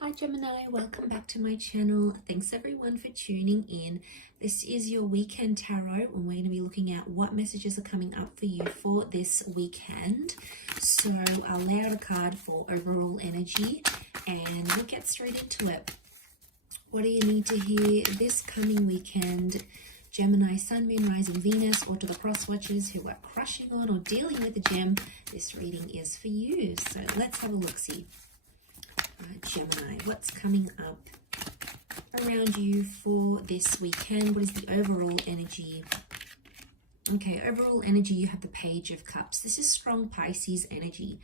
Hi Gemini, welcome back to my channel. Thanks everyone for tuning in. This is your weekend tarot and we're going to be looking at what messages are coming up for you for this weekend. So I'll lay out a card for overall energy and we'll get straight into it. What do you need to hear this coming weekend? Gemini, Sun, Moon, Rising, Venus, or to the cross watchers who are crushing on or dealing with a gem, this reading is for you. So let's have a look-see. Gemini, what's coming up around you for this weekend? What is the overall energy? Okay, overall energy, you have the Page of Cups. This is strong Pisces energy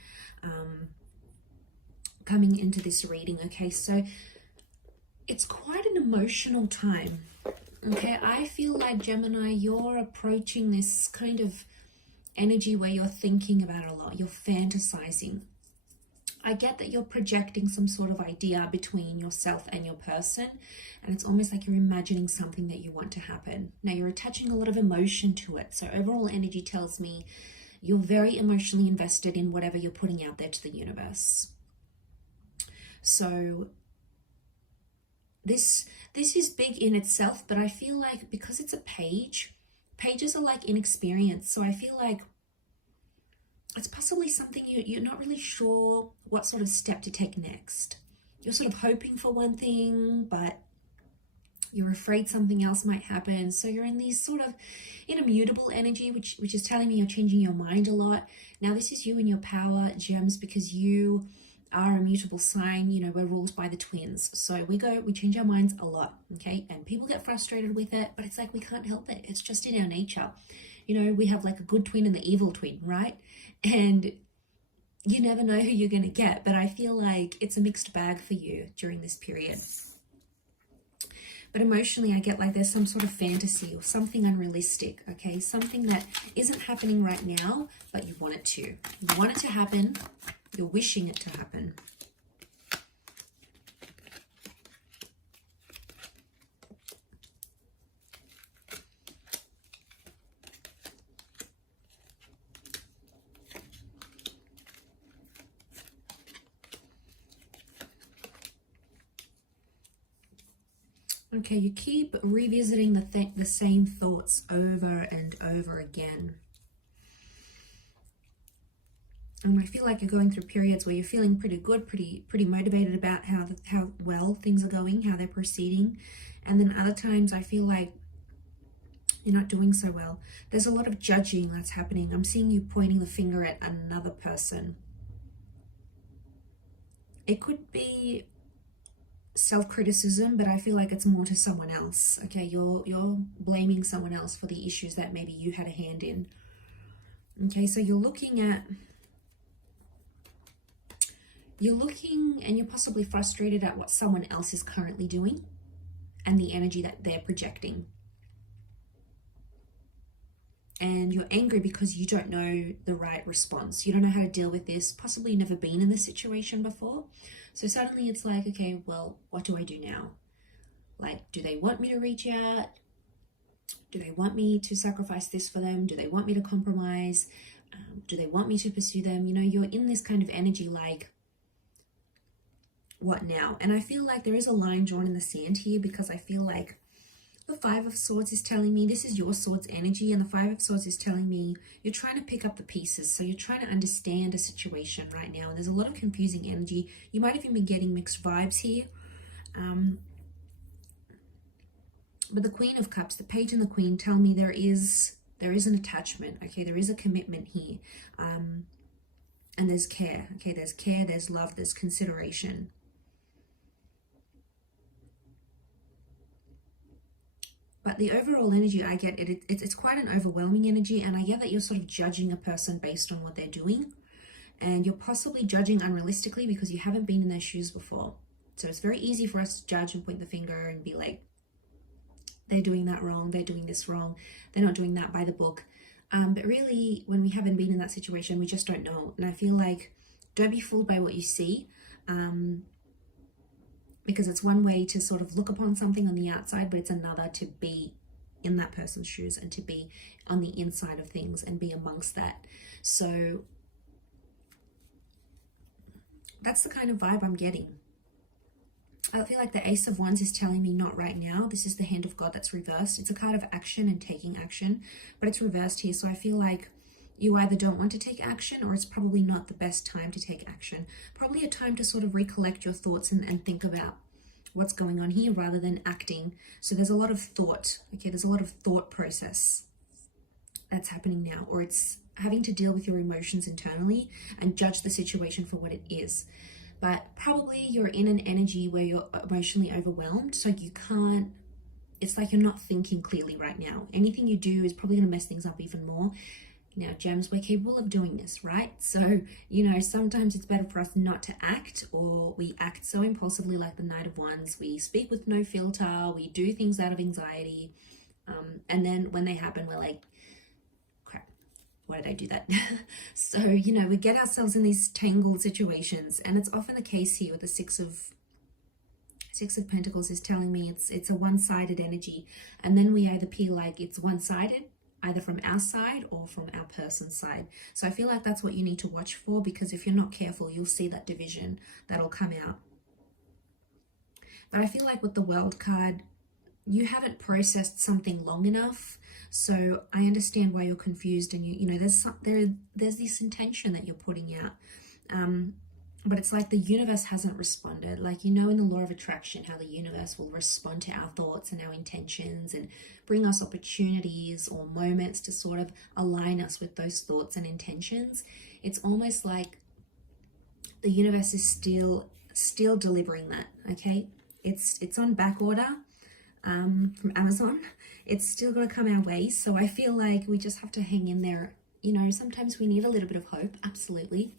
coming into this reading. Okay, so it's quite an emotional time. Okay, I feel like Gemini, you're approaching this kind of energy where you're thinking about it a lot. You're fantasizing. I get that you're projecting some sort of idea between yourself and your person, and it's almost like you're imagining something that you want to happen. Now, you're attaching a lot of emotion to it. So overall energy tells me you're very emotionally invested in whatever you're putting out there to the universe. So this is big in itself, but I feel like because it's a page, pages are like inexperienced. So I feel like it's possibly something you're not really sure what sort of step to take next. You're sort of hoping for one thing, but you're afraid something else might happen. So you're in these sort of in a mutable energy, which is telling me you're changing your mind a lot. Now, this is you and your power, gems, because you are a mutable sign. You know, we're ruled by the twins. So we change our minds a lot, okay? And people get frustrated with it, but it's like we can't help it. It's just in our nature. You know, we have like a good twin and the evil twin, right? And you never know who you're going to get, but I feel like it's a mixed bag for you during this period. But emotionally, I get like there's some sort of fantasy or something unrealistic, okay? Something that isn't happening right now, but you want it to. You want it to happen. You're wishing it to happen. Okay, you keep revisiting the same thoughts over and over again. And I feel like you're going through periods where you're feeling pretty good, pretty motivated about how well things are going, how they're proceeding. And then other times I feel like you're not doing so well. There's a lot of judging that's happening. I'm seeing you pointing the finger at another person. It could be self-criticism, but I feel like it's more to someone else. Okay, you're blaming someone else for the issues that maybe you had a hand in. Okay, so you're looking and you're possibly frustrated at what someone else is currently doing and the energy that they're projecting. And you're angry because you don't know the right response. You don't know how to deal with this. Possibly you've never been in this situation before. So suddenly it's like, okay, well, what do I do now? Like, do they want me to reach out? Do they want me to sacrifice this for them? Do they want me to compromise? Do they want me to pursue them? You know, you're in this kind of energy like, what now? And I feel like there is a line drawn in the sand here because I feel like the Five of Swords is telling me this is your Swords energy, and the Five of Swords is telling me you're trying to pick up the pieces. So you're trying to understand a situation right now, and there's a lot of confusing energy. You might have even been getting mixed vibes here. But the Queen of Cups, the Page and the Queen tell me there is an attachment, okay? There is a commitment here. And there's care, okay? There's care, there's love, there's consideration. But the overall energy I get, it's quite an overwhelming energy, and I get that you're sort of judging a person based on what they're doing, and you're possibly judging unrealistically because you haven't been in their shoes before. So it's very easy for us to judge and point the finger and be like, they're doing that wrong, they're doing this wrong, they're not doing that by the book. But really, when we haven't been in that situation, we just don't know. And I feel like, don't be fooled by what you see. Because it's one way to sort of look upon something on the outside, but it's another to be in that person's shoes and to be on the inside of things and be amongst that. So that's the kind of vibe I'm getting. I feel like the Ace of Wands is telling me not right now. This is the Hand of God that's reversed. It's a card of action and taking action, but it's reversed here. So I feel like you either don't want to take action, or it's probably not the best time to take action. Probably a time to sort of recollect your thoughts and think about what's going on here rather than acting. So there's a lot of thought, okay? There's a lot of thought process that's happening now, or it's having to deal with your emotions internally and judge the situation for what it is. But probably you're in an energy where you're emotionally overwhelmed, so you can't, it's like you're not thinking clearly right now. Anything you do is probably going to mess things up even more. Now, gems, we're capable of doing this, right? So, you know, sometimes it's better for us not to act, or we act so impulsively like the Knight of Wands. We speak with no filter, we do things out of anxiety, and then when they happen, we're like, crap, why did I do that? So, you know, we get ourselves in these tangled situations, and it's often the case here with the Six of Pentacles is telling me it's a one-sided energy, and then we either feel like it's one-sided, either from our side or from our person's side. So I feel like that's what you need to watch for, because if you're not careful, you'll see that division that'll come out. But I feel like with the World card, you haven't processed something long enough. So I understand why you're confused, and you know there's this intention that you're putting out. But it's like the universe hasn't responded. Like, you know, in the law of attraction, how the universe will respond to our thoughts and our intentions and bring us opportunities or moments to sort of align us with those thoughts and intentions. It's almost like the universe is still delivering that, okay? It's on back order from Amazon. It's still got to come our way. So I feel like we just have to hang in there. You know, sometimes we need a little bit of hope, absolutely.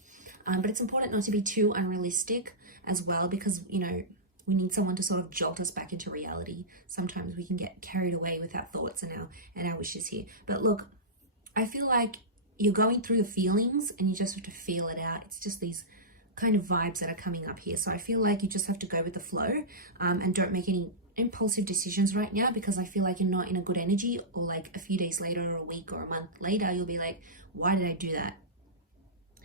But it's important not to be too unrealistic as well, because, you know, we need someone to sort of jolt us back into reality. Sometimes we can get carried away with our thoughts and our wishes here. But look, I feel like you're going through the feelings and you just have to feel it out. It's just these kind of vibes that are coming up here. So I feel like you just have to go with the flow, and don't make any impulsive decisions right now, because I feel like you're not in a good energy, or like a few days later or a week or a month later, you'll be like, why did I do that?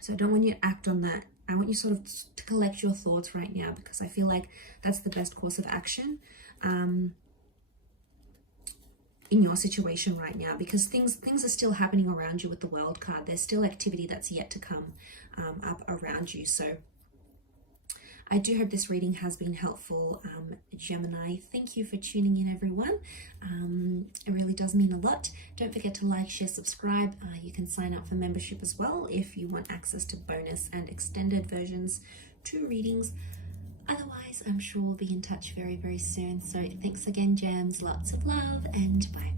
So I don't want you to act on that. I want you sort of to collect your thoughts right now, because I feel like that's the best course of action in your situation right now, because things are still happening around you with the World card. There's still activity that's yet to come up around you. So I do hope this reading has been helpful, Gemini. Thank you for tuning in, everyone. It really does mean a lot. Don't forget to like, share, subscribe. You can sign up for membership as well if you want access to bonus and extended versions to readings. Otherwise, I'm sure we'll be in touch very, very soon. So thanks again, gems. Lots of love, and bye.